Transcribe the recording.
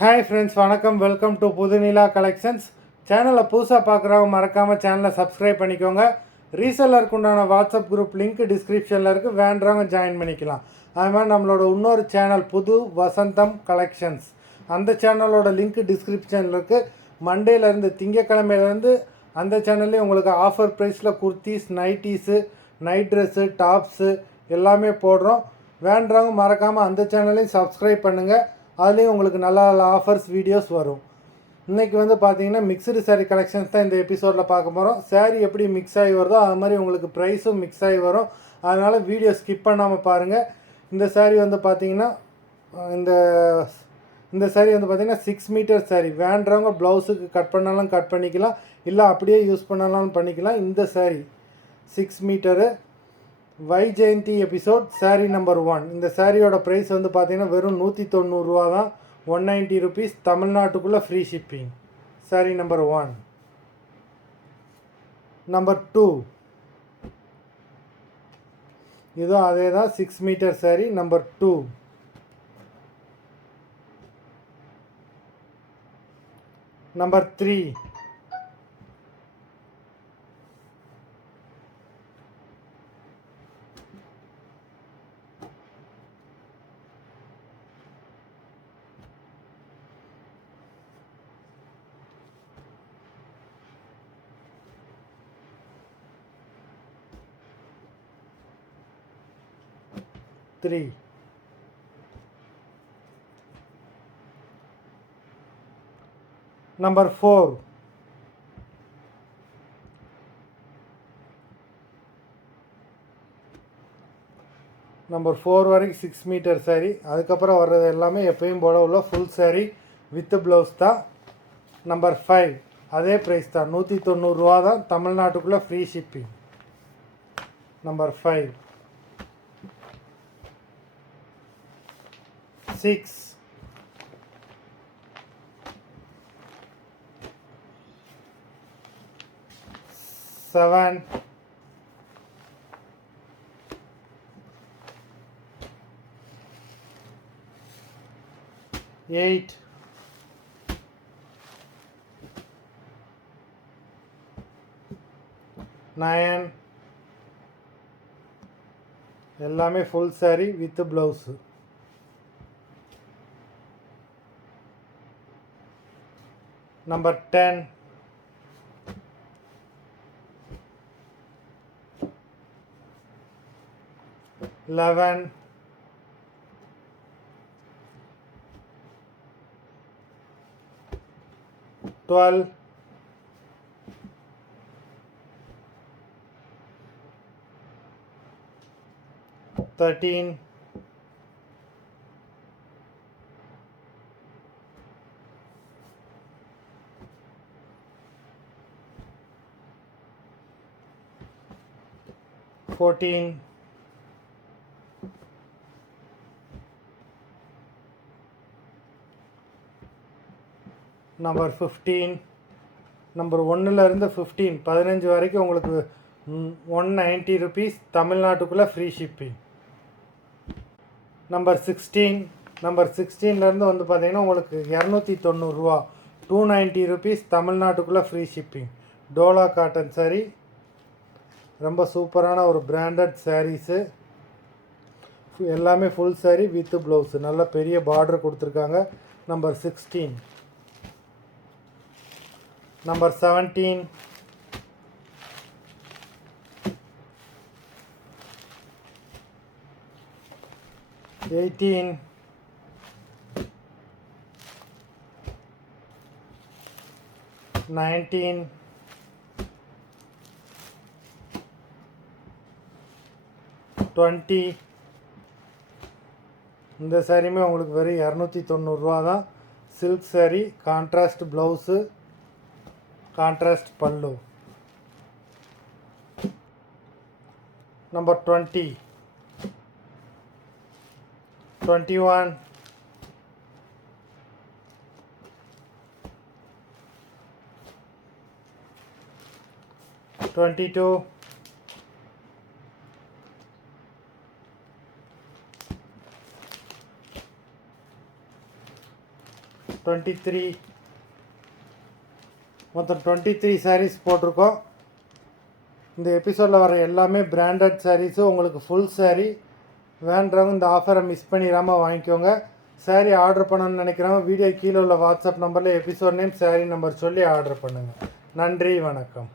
Hi friends, வணக்கம். Welcome to Puthunila collections. சேனலை புதுசாக பார்க்குறவங்க மறக்காமல் சேனலை சப்ஸ்கிரைப் பண்ணிக்கோங்க. ரீசெல்லருக்கு உண்டான வாட்ஸ்அப் குரூப் லிங்க் டிஸ்கிரிப்ஷனில் இருக்குது, வேண்டுறவங்க ஜாயின் பண்ணிக்கலாம். அது மாதிரி நம்மளோட இன்னொரு சேனல் புது வசந்தம் கலெக்ஷன்ஸ், அந்த சேனலோட லிங்க் டிஸ்கிரிப்ஷனில் இருக்குது. மண்டேலேருந்து திங்கக்கிழமையிலேருந்து அந்த சேனல்லேயும் உங்களுக்கு ஆஃபர் ப்ரைஸில் kurtis, nighties, night dress, tops எல்லாமே போடுறோம். வேண்டுறவங்க மறக்காமல் அந்த சேனலையும் சப்ஸ்கிரைப் பண்ணுங்கள். அதுலேயும் உங்களுக்கு நல்ல நல்ல ஆஃபர்ஸ் வீடியோஸ் வரும். இன்றைக்கி பார்த்தீங்கன்னா மிக்சடு சாரீ கலெக்ஷன்ஸ் தான் இந்த எபிசோடில் பார்க்க போகிறோம். சாரீ எப்படி மிக்ஸ் ஆகி வருதோ அது மாதிரி உங்களுக்கு ப்ரைஸும் மிக்ஸ் ஆகி வரும். அதனால் வீடியோ ஸ்கிப் பண்ணாமல் பாருங்கள். இந்த சாரீ பார்த்தீங்கன்னா இந்த இந்த சாரீ பார்த்திங்கன்னா 6 மீட்டர் சாரீ. வேண்டுறவங்க ப்ளவுஸுக்கு கட் பண்ணாலும் கட் பண்ணிக்கலாம், இல்லை அப்படியே யூஸ் பண்ணாலும் பண்ணிக்கலாம். இந்த sari 6 metre Vyjayanthi episode sari number 1. இந்த சாரியோட ப்ரைஸ் பார்த்தீங்கன்னா வெறும் 190 ரூபா தான், 190 ருபீஸ். தமிழ்நாட்டுக்குள்ளே free shipping. Sari number 1. Number 2 இதுவும் அதே தான், 6 metre sari. Number 2. Number 3. Number 4. Number 4 வரைக்கும் 6 மீட்டர் சாரீ. அதுக்கப்புறம் வர்றது எல்லாமே எப்பயும் போல உள்ள ஃபுல் சாரீ வித் ப்ளவுஸ் தான். நம்பர் 5 அதே ப்ரைஸ் தான், 190 ரூபா தான், தமிழ்நாட்டுக்குள்ளே ஃப்ரீ ஷிப்பிங். நம்பர் 5. 6. 7. 8. 9. எல்லாமே full sari with blouse. Number 10. 11. 12. 13. 14. Number 15. Number 1லேருந்து 15 வரைக்கும் உங்களுக்கு 190 ருபீஸ், தமிழ்நாட்டுக்குள்ளே ஃப்ரீ ஷிப்பிங். நம்பர் 16. நம்பர் 16லேருந்து பார்த்தீங்கன்னா உங்களுக்கு 290 ரூபா, 290 ருபீஸ், தமிழ்நாட்டுக்குள்ளே free shipping. Dola cotton sari, ரொம்ப சூப்பரான ஒரு பிராண்டட் சாரீஸு. எல்லாமே ஃபுல் சாரீ வித் ப்ளவுஸு, நல்ல பெரிய பார்டர் கொடுத்துருக்காங்க. நம்பர் 16. நம்பர் 17. 18. 19. 20. இந்த சாரியுமே உங்களுக்கு வெறும் 290 ரூபா தான். Silk sari, contrast blouse, contrast பல்லு. நம்பர் 20. 21. 22. 23. 23 மொத்தம் 23 sarees போட்டிருக்கோம். இந்த எபிசோடில் வர எல்லாமே பிராண்டட் சாரீஸு. உங்களுக்கு ஃபுல் saree வேண்டவங்க இந்த ஆஃபரை மிஸ் பண்ணிடாமல் வாங்கிக்கோங்க. saree ஆர்டர் பண்ணணும்னு நினைக்கிறவங்க வீடியோ கீழே உள்ள வாட்ஸ்அப் நம்பரில் எபிசோட் நேம் saree நம்பர் சொல்லி ஆர்டர் பண்ணுங்கள். நன்றி, வணக்கம்.